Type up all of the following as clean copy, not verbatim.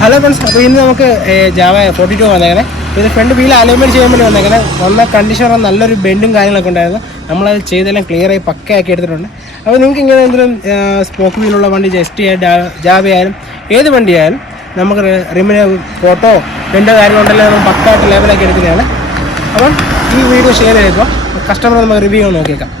Hello friends, അപ്പോൾ ഇന്ന് നമുക്ക് ജാവ 42 വന്നേക്കണേ. ഇത് ഫ്രണ്ട് വീൽ അലൈൻമെൻറ്റ് ചെയ്യാൻ വേണ്ടി വന്നേക്കണേ. വന്ന കണ്ടീഷൻ നല്ലൊരു ബെൻഡും കാര്യങ്ങളൊക്കെ ഉണ്ടായിരുന്നു. നമ്മളത് ചെയ്തെല്ലാം ക്ലിയറായി പക്കയാക്കി എടുത്തിട്ടുണ്ട്. അപ്പോൾ നിങ്ങൾക്ക് ഇങ്ങനെ എന്തെങ്കിലും സ്പോക്ക് വീലുള്ള വണ്ടി ജസ്റ്റ് ജാവ ആയാലും ഏത് വണ്ടിയായാലും നമുക്ക് റിമിന് ഫോട്ടോ ബെൻഡോ കാര്യങ്ങളുണ്ടെല്ലാം നമ്മൾ പക്കയായിട്ട് ലെവലാക്കി എടുക്കുന്നതാണ്. അപ്പം ഈ വീഡിയോ ഷെയർ ചെയ്തപ്പോൾ കസ്റ്റമർ നമുക്ക് റിവ്യൂ നോക്കിയേക്കാം.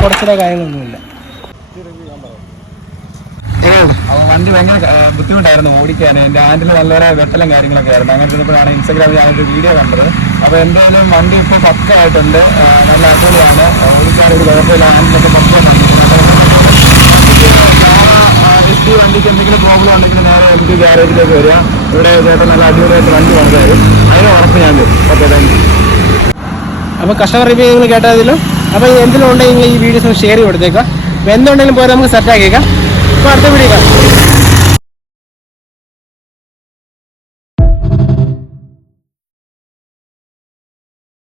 കുറച്ചിലെ കാര്യങ്ങളൊന്നുമില്ല. വണ്ടി ഭയങ്കര ബുദ്ധിമുട്ടായിരുന്നു ഓടിക്കാൻ. എൻ്റെ ഹാൻഡിൽ നല്ലൊരു വെട്ടലും കാര്യങ്ങളൊക്കെ ആയിരുന്നു. അങ്ങനെ ഇരുന്നപ്പോഴാണ് ഇൻസ്റ്റാഗ്രാമിൽ ഞാനൊരു വീഡിയോ കണ്ടത്. അപ്പോൾ എന്തായാലും വണ്ടി ഇപ്പോൾ പക്കയായിട്ടുണ്ട്, നല്ല അടിപൊളിയാണ്. ഓടിക്കാനൊരു കുഴപ്പമില്ല, ഹാൻഡിലൊക്കെ പക്കയാണ്. വണ്ടിക്ക് എന്തെങ്കിലും പ്രോബ്ലം ഉണ്ടെങ്കിൽ നേരെ എനിക്ക് ഗ്യാരേജിലേക്ക് വരിക. ഇവിടെ ചേട്ടൻ നല്ല അടിപൊളിയായിട്ട് വണ്ടി കൊണ്ടുവരും. അതിന് ഉറപ്പ് ഞാൻ തരും. Okay, thank you. അപ്പോൾ കസ്റ്റമർ റിവ്യൂ നിങ്ങൾ കേട്ടതിലും അപ്പോൾ എന്തെങ്കിലും ഉണ്ടെങ്കിൽ ഈ വീഡിയോസ് ഷെയർ ചെയ്ത് കൊടുത്തേക്കാം. എന്തുണ്ടെങ്കിലും പോയി നമുക്ക് സെറ്റ് ആക്കിയേക്കാം. അപ്പോൾ അടുത്ത വീഡിയോ കാണാം.